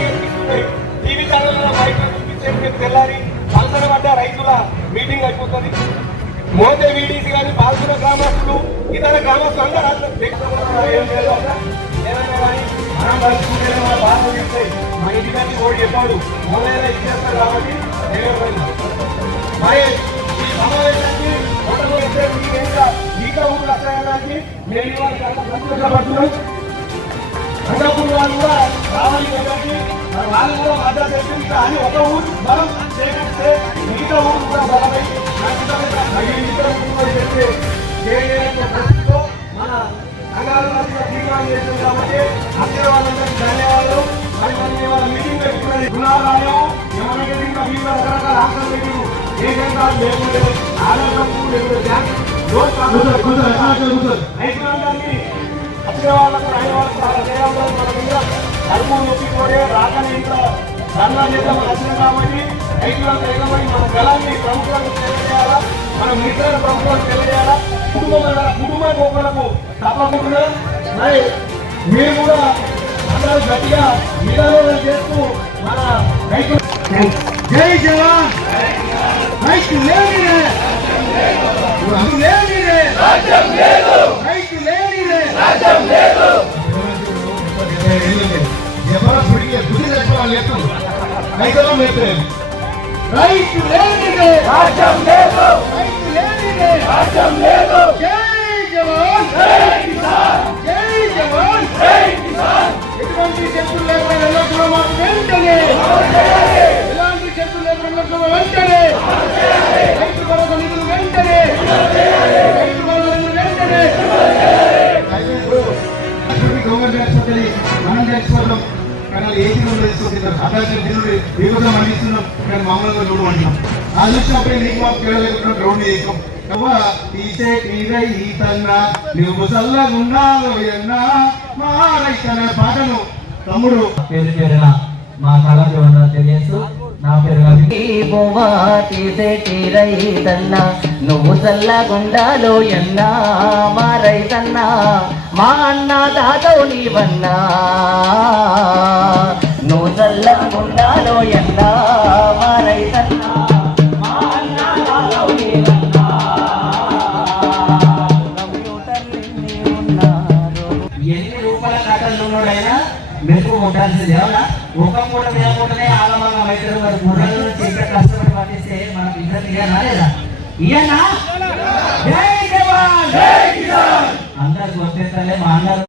కనిపిస్తున్నాయి. టీవీ ఛానల్లో బయట చూపించే తెల్లారి సంవత్సరం పడ్డ రైతుల మీటింగ్ అయిపోతుంది. మోతే వీడీసీ కానీ పాల్గొన్న గ్రామస్తులు ఇతర గ్రామస్తులు అందరూ ఏదైనా కానీ మనం కలుసుకుంటే మన బాధ చెప్తాయి. మా ఇంటికి ఓడి చెప్పాడు మొదలైన ఇచ్చేస్తారు కాబట్టి మరి ఈ సమావేశానికి ఈక ఊరు రసాయనానికి మేము ఇవాళ చాలా సంతోషపడుతున్నాం. రంగాపూర్ వాళ్ళు కూడా రావాలి కాబట్టి వాళ్ళు కూడా మద్దతు చేస్తుంది. కానీ ఒక ఊరు బలం చేస్తే మిగతా ఊరు కూడా బలమై చెప్తే మన సంఘాలలో తీర్మానం చేస్తుంది. కాబట్టి అందరూ వాళ్ళందరికీ ధన్యవాదాలు. మరి మన వాళ్ళ మీటింగ్ పెట్టుకున్నది గుణాలయం ఏమైనా ఇంకా మీరు రకరకాల ఆంక్షలు పెట్టారు. ఏ కేంద్రాలు లేకుండా ఆరోగ్యం లేకుండా రైతులందరినీ వచ్చే వాళ్ళకు రాని వాళ్ళకు చేయాలని మన మీద కడుపు నొప్పిపోతే రాకనే ఇంట్లో ధర్నా చేద్దాం వచ్చినాం. కాబట్టి రైతులకు ఎగబడి మన గలాన్ని ప్రభుత్వానికి తెలియజేయాలా, మన మిగతా ప్రభుత్వానికి తెలియజేయాలా. కుటుంబ గోపులకు తప్పకుండా మరి మీరు కూడా అందరూ గట్టిగా నిరాదరణ చేస్తూ మన రైతు జై జవాన్ రైతు లేనిదే రైతు లేనిదే రైతు లేనిదే రాజ్యం లేదు, రైతు లేనిదే రాజ్యం లేదు. జై జవాన్ జై కిసాన్, జై జవాన్ జై కిసాన్. ఎటువంటి శత్రులు లేకుండా ఎల్లప్పుడూ మాకు వెంటనే, ఎలాంటి శత్రులు లేకుండా వెంటనే రైతు భరోసా నిధులు వెంటనే, రైతు భరోసా నిధులు వెంటనే. గవర్నమెంట్ హాస్పిటల్ మనం చేసుకోవడం కానీ ఏసీలో తీసుకుంటున్నారు. అట్లాంటి నిధులు ఈ రోజు అందిస్తున్నాం కానీ మామూలుగా చూడమంటున్నాం. ఆ చూసినప్పుడే నీకు మాకు కేవలం గ్రౌండ్ చేసాం తీసే తీరై తన్నా నువ్వు చల్లగున్నాను ఎన్నా మా రైతన పాటను తమ్ముడు పేరు పేరున మా కళకు తెలియజేస్తూ నా పేరు తీసే తీరై తన్నా నువ్వు చల్లగుండాలో ఎన్నా మా రైతన్నా మా అన్న దాతవు నీవన్నా నువ్వు చల్లగుండాలో ఎన్నా మా రైతన్నా మా అన్న దాతవు నీవన్నా. ఎన్ని రూపాయల కట్టలున్నోడైనా మెరుపు ఉండాల్సింది ఏమన్నా ఒక మూట మీద మూటనే ఆగమంగా అవుతారు. మరి మూటల నుంచి ఇంకా కష్టపడి పట్టిస్తే మనకు ఇద్దరు ఇయ్యనా లేదా? ఇయ్యనా? జై జవాన్ జై కిసాన్ అందరు గుర్తించాలి మా అన్నారు.